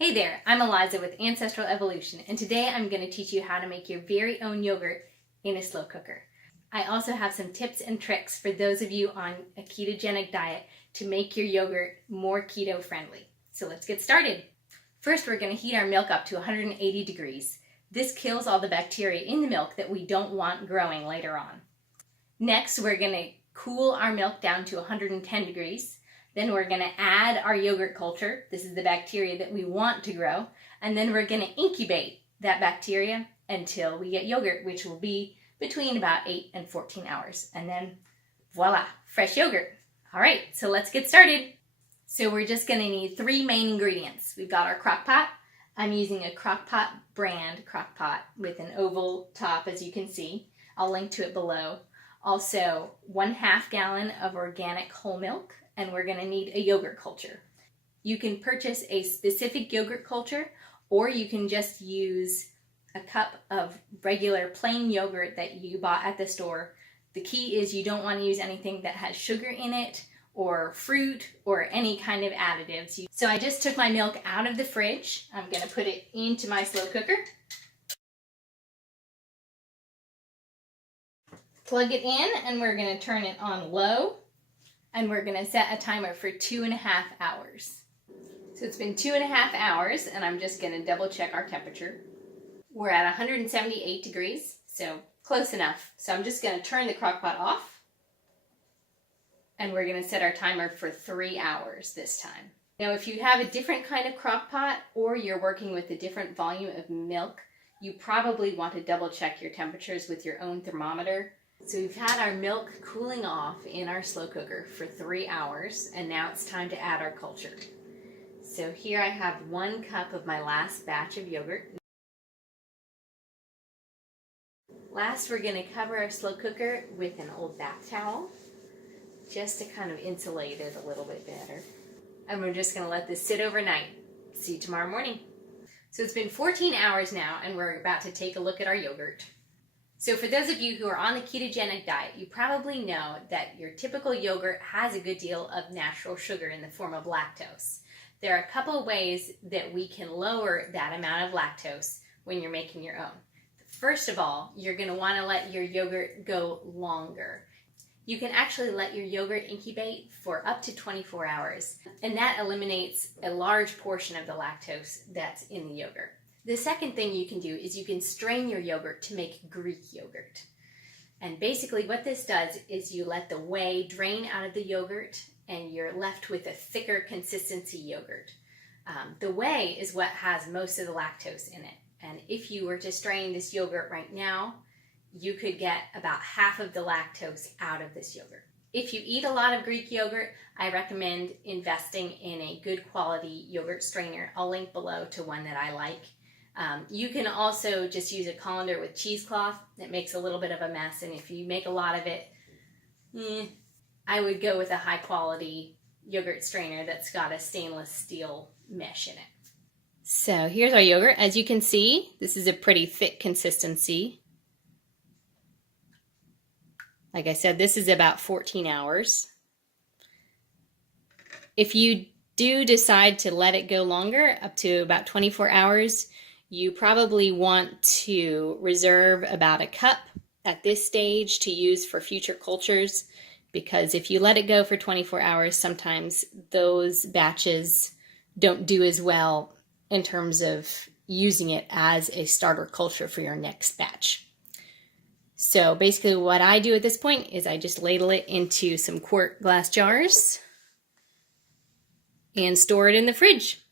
Hey there, I'm Eliza with Ancestral Evolution, and today I'm going to teach you how to make your very own yogurt in a slow cooker. I also have some tips and tricks for those of you on a ketogenic diet to make your yogurt more keto friendly. So let's get started. First, we're going to heat our milk up to 180 degrees. This kills all the bacteria in the milk that we don't want growing later on. Next, we're going to cool our milk down to 110 degrees. Then we're going to add our yogurt culture. This is the bacteria that we want to grow. And then we're going to incubate that bacteria until we get yogurt, which will be between about 8 and 14 hours. And then voila, fresh yogurt. All right, so let's get started. So we're just going to need 3 main ingredients. We've got our crock pot. I'm using a crock pot brand crock pot with an oval top, as you can see. I'll link to it below. Also, 1/2 gallon of organic whole milk. And we're going to need a yogurt culture. You can purchase a specific yogurt culture, or you can just use a cup of regular plain yogurt that you bought at the store. The key is you don't want to use anything that has sugar in it, or fruit, or any kind of additives. So I just took my milk out of the fridge. I'm going to put it into my slow cooker. Plug it in, and we're going to turn it on low. And we're going to set a timer for 2.5 hours. So it's been 2.5 hours, and I'm just going to double check our temperature. We're at 178 degrees, so close enough. So I'm just going to turn the crock pot off, and we're going to set our timer for 3 hours this time. Now, if you have a different kind of crock pot, or you're working with a different volume of milk, you probably want to double check your temperatures with your own thermometer. So we've had our milk cooling off in our slow cooker for 3 hours, and now it's time to add our culture. So here I have 1 cup of my last batch of yogurt. Last, we're going to cover our slow cooker with an old bath towel, just to kind of insulate it a little bit better. And we're just going to let this sit overnight. See you tomorrow morning. So it's been 14 hours now, and we're about to take a look at our yogurt. So for those of you who are on the ketogenic diet, you probably know that your typical yogurt has a good deal of natural sugar in the form of lactose. There are a couple of ways that we can lower that amount of lactose when you're making your own. First of all, you're going to want to let your yogurt go longer. You can actually let your yogurt incubate for up to 24 hours, and that eliminates a large portion of the lactose that's in the yogurt. The second thing you can do is you can strain your yogurt to make Greek yogurt. And basically what this does is you let the whey drain out of the yogurt, and you're left with a thicker consistency yogurt. The whey is what has most of the lactose in it. And if you were to strain this yogurt right now, you could get about half of the lactose out of this yogurt. If you eat a lot of Greek yogurt, I recommend investing in a good quality yogurt strainer. I'll link below to one that I like. You can also just use a colander with cheesecloth. It makes a little bit of a mess, and if you make a lot of it, I would go with a high quality yogurt strainer that's got a stainless steel mesh in it. So here's our yogurt. As you can see, this is a pretty thick consistency. Like I said, this is about 14 hours. If you do decide to let it go longer, up to about 24 hours, you probably want to reserve about a cup at this stage to use for future cultures, because if you let it go for 24 hours, sometimes those batches don't do as well in terms of using it as a starter culture for your next batch. So basically what I do at this point is I just ladle it into some quart glass jars and store it in the fridge.